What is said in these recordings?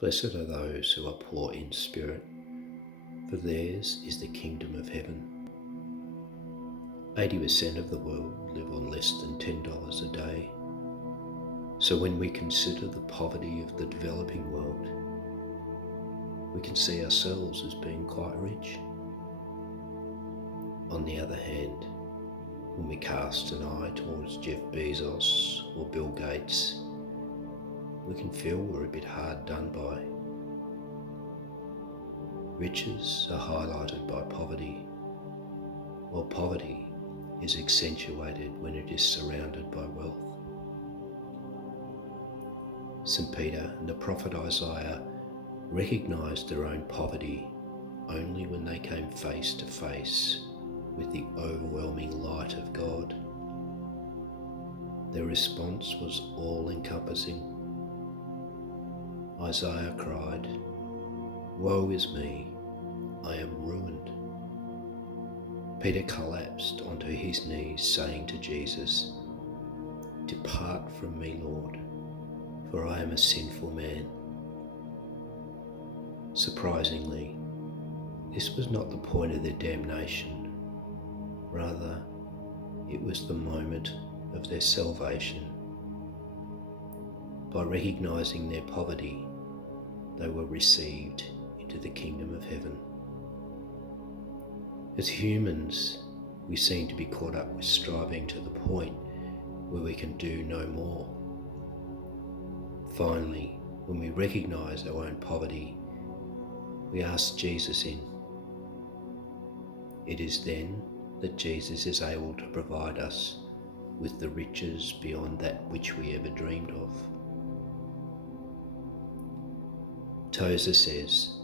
Blessed are those who are poor in spirit, for theirs is the kingdom of heaven. 80% of the world live on less than $10 a day. So when we consider the poverty of the developing world, we can see ourselves as being quite rich. On the other hand, when we cast an eye towards Jeff Bezos or Bill Gates, we can feel we're a bit hard done by. Riches are highlighted by poverty, while poverty is accentuated when it is surrounded by wealth. St. Peter and the prophet Isaiah recognized their own poverty only when they came face to face with the overwhelming light of God. Their response was all-encompassing. Isaiah cried, "Woe is me, I am ruined." Peter collapsed onto his knees, saying to Jesus, "Depart from me, Lord, for I am a sinful man." Surprisingly, this was not the point of their damnation. Rather, it was the moment of their salvation. By recognizing their poverty, they were received into the kingdom of heaven. As humans, we seem to be caught up with striving to the point where we can do no more. Finally, when we recognize our own poverty, we ask Jesus in. It is then that Jesus is able to provide us with the riches beyond that which we ever dreamed of. Tozer says,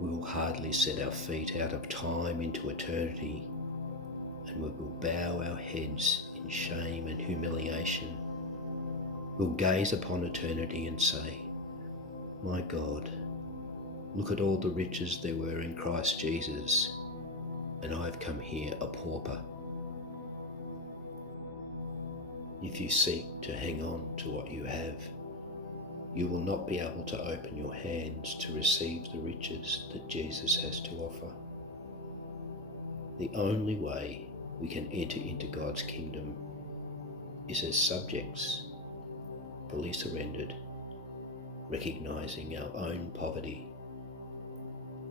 "We will hardly set our feet out of time into eternity, and we will bow our heads in shame and humiliation. We'll gaze upon eternity and say, 'My God, look at all the riches there were in Christ Jesus, and I've come here a pauper.'" If you seek to hang on to what you have, you will not be able to open your hands to receive the riches that Jesus has to offer. The only way we can enter into God's kingdom is as subjects, fully surrendered, recognizing our own poverty,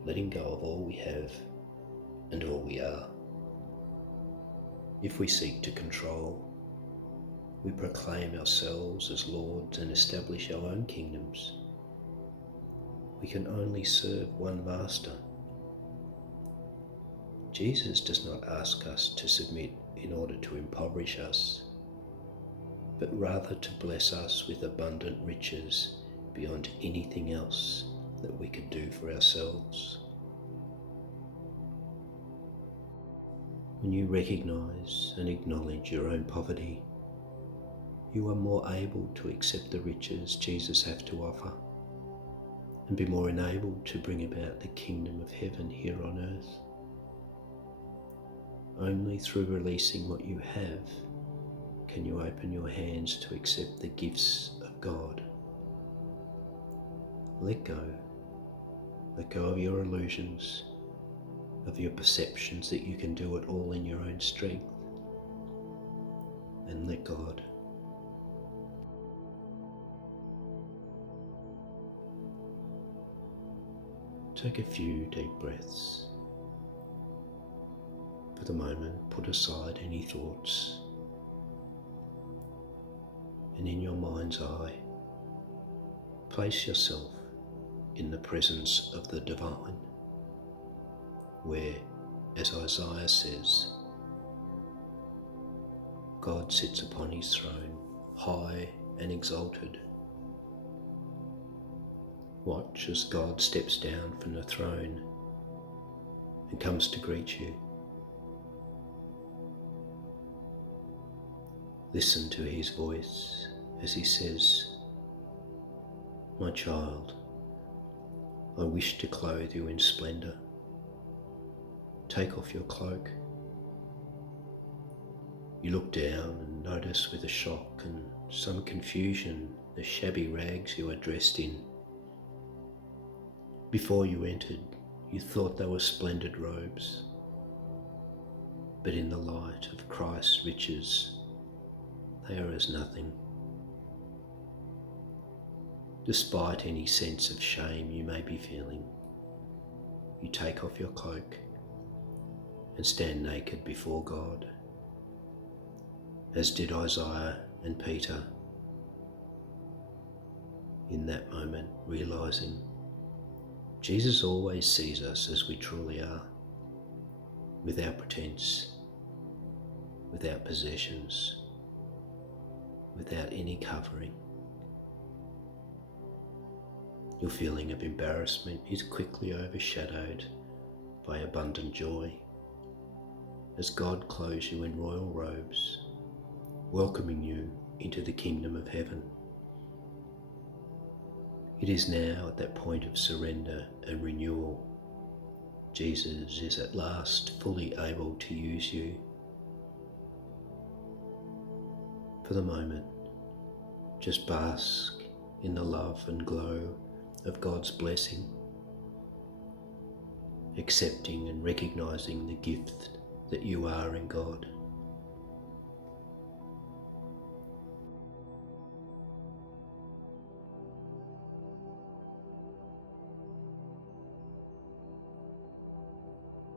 letting go of all we have and all we are. If we seek to control, we proclaim ourselves as lords and establish our own kingdoms. We can only serve one master. Jesus does not ask us to submit in order to impoverish us, but rather to bless us with abundant riches beyond anything else that we could do for ourselves. When you recognize and acknowledge your own poverty, you are more able to accept the riches Jesus has to offer and be more enabled to bring about the kingdom of heaven here on earth. Only through releasing what you have can you open your hands to accept the gifts of God. Let go. Let go of your illusions, of your perceptions that you can do it all in your own strength, and let God. Take a few deep breaths. For the moment, put aside any thoughts, and in your mind's eye, place yourself in the presence of the divine, where, as Isaiah says, God sits upon his throne, high and exalted. Watch as God steps down from the throne and comes to greet you. Listen to his voice as he says, "My child, I wish to clothe you in splendor. Take off your cloak." You look down and notice with a shock and some confusion the shabby rags you are dressed in. Before you entered, you thought they were splendid robes, but in the light of Christ's riches, they are as nothing. Despite any sense of shame you may be feeling, you take off your cloak and stand naked before God, as did Isaiah and Peter, in that moment realizing Jesus always sees us as we truly are, without pretense, without possessions, without any covering. Your feeling of embarrassment is quickly overshadowed by abundant joy as God clothes you in royal robes, welcoming you into the kingdom of heaven. It is now at that point of surrender and renewal. Jesus is at last fully able to use you. For the moment, just bask in the love and glow of God's blessing, accepting and recognizing the gift that you are in God.